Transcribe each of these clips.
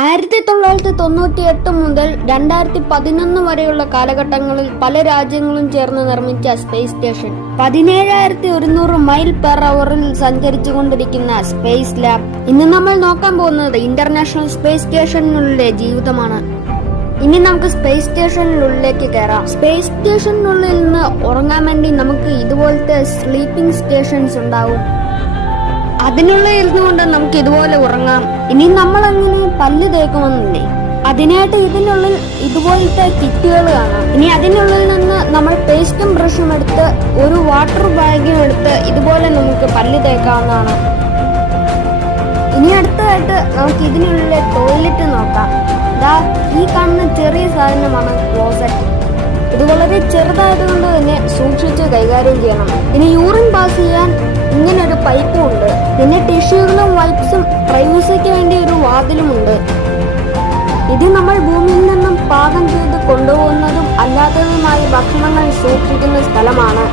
1998 മുതൽ 2011 വരെയുള്ള കാലഘട്ടങ്ങളിൽ പല രാജ്യങ്ങളും ചേർന്ന് നിർമ്മിച്ച സ്പേസ് സ്റ്റേഷൻ 17,100 മൈൽ പെർ അവറിൽ സഞ്ചരിച്ചുകൊണ്ടിരിക്കുന്ന സ്പേസ് ലാബ്. ഇന്ന് നമ്മൾ നോക്കാൻ പോകുന്നത് ഇന്റർനാഷണൽ സ്പേസ് സ്റ്റേഷനുള്ളിലെ ജീവിതമാണ്. ഇനി നമുക്ക് സ്പേസ് സ്റ്റേഷനുള്ളിലേക്ക് കയറാം. സ്പേസ് സ്റ്റേഷനുള്ളിൽ നിന്ന് ഉറങ്ങാൻ വേണ്ടി നമുക്ക് ഇതുപോലത്തെ സ്ലീപ്പിംഗ് സ്റ്റേഷൻസ് ഉണ്ടാവും. അതിനുള്ളിൽ ഇരുന്നുകൊണ്ട് നമുക്ക് ഇതുപോലെ ഉറങ്ങാം. ഇനി നമ്മൾ അങ്ങനെ പല്ല് തേക്കുമെന്നില്ലേ, അതിനായിട്ട് ഇതിനുള്ളിൽ ഇതുപോലത്തെ കിറ്റുകൾ കാണാം. ഇനി അതിനുള്ളിൽ നിന്ന് നമ്മൾ പേസ്റ്റും ബ്രഷും എടുത്ത് ഒരു വാട്ടർ ബാഗും എടുത്ത് ഇതുപോലെ നമുക്ക് പല്ല് തേക്കാവുന്നതാണ്. ഇനി അടുത്തതായിട്ട് നമുക്ക് ഇതിനുള്ളിലെ ടോയ്ലറ്റ് നോക്കാം. ഈ കാണുന്ന ചെറിയ സാധനമാണ് ക്ലോസറ്റ്. ഇത് വളരെ ചെറുതായതുകൊണ്ട് തന്നെ സൂക്ഷിച്ച് കൈകാര്യം ചെയ്യണം. ഇനി യൂറിൻ പാസ് ചെയ്യാൻ ഇങ്ങനെ ഒരു പൈപ്പും ഉണ്ട്. പിന്നെ ടിഷ്യൂകളും വൈപ്സും പ്രൈവസിക്ക് വേണ്ടി ഒരു വാതിലുമുണ്ട്. ഇത് നമ്മൾ ഭൂമിയിൽ നിന്നും പാകം ചെയ്ത് കൊണ്ടുപോകുന്നതും അല്ലാത്തതുമായ ഭക്ഷണങ്ങൾ സൂക്ഷിക്കുന്ന സ്ഥലമാണ്.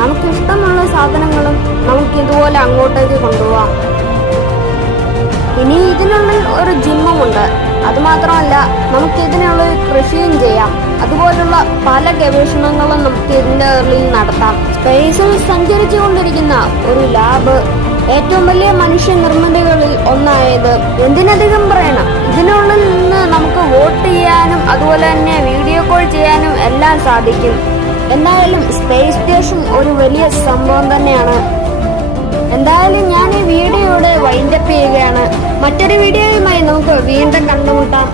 നമുക്ക് ഇഷ്ടമുള്ള സാധനങ്ങളും നമുക്ക് ഇതുപോലെ അങ്ങോട്ടേക്ക് കൊണ്ടുപോകാം. ഇനി ഇതിനുള്ളിൽ ഒരു ജിമ്മുമുണ്ട്. അതുമാത്രമല്ല, നമുക്ക് ഇതിനുള്ളിൽ കൃഷിയും ചെയ്യാം. അതുപോലുള്ള പല ഗവേഷണങ്ങളും നമുക്ക് ഇതിന്റെ ഉള്ളിൽ നടത്താം. സ്പേസിൽ സഞ്ചരിച്ചു കൊണ്ടിരിക്കുന്ന ഒരു ലാബ്, ഏറ്റവും വലിയ മനുഷ്യ നിർമ്മിതികളിൽ ഒന്നായത്. എന്തിനധികം പറയണം, ഇതിനുള്ളിൽ നിന്ന് നമുക്ക് വോട്ട് ചെയ്യാനും അതുപോലെ തന്നെ വീഡിയോ കോൾ ചെയ്യാനും എല്ലാം സാധിക്കും. എന്തായാലും സ്പേസ് സ്റ്റേഷൻ ഒരു വലിയ സംഭവം തന്നെയാണ്. എന്തായാലും ഞാൻ ഈ വീഡിയോയുടെ വൈൻഡപ്പ് ചെയ്യുകയാണ്. മറ്റൊരു വീഡിയോയുമായി നമുക്ക് വീണ്ടും കണ്ടുമുട്ടാം.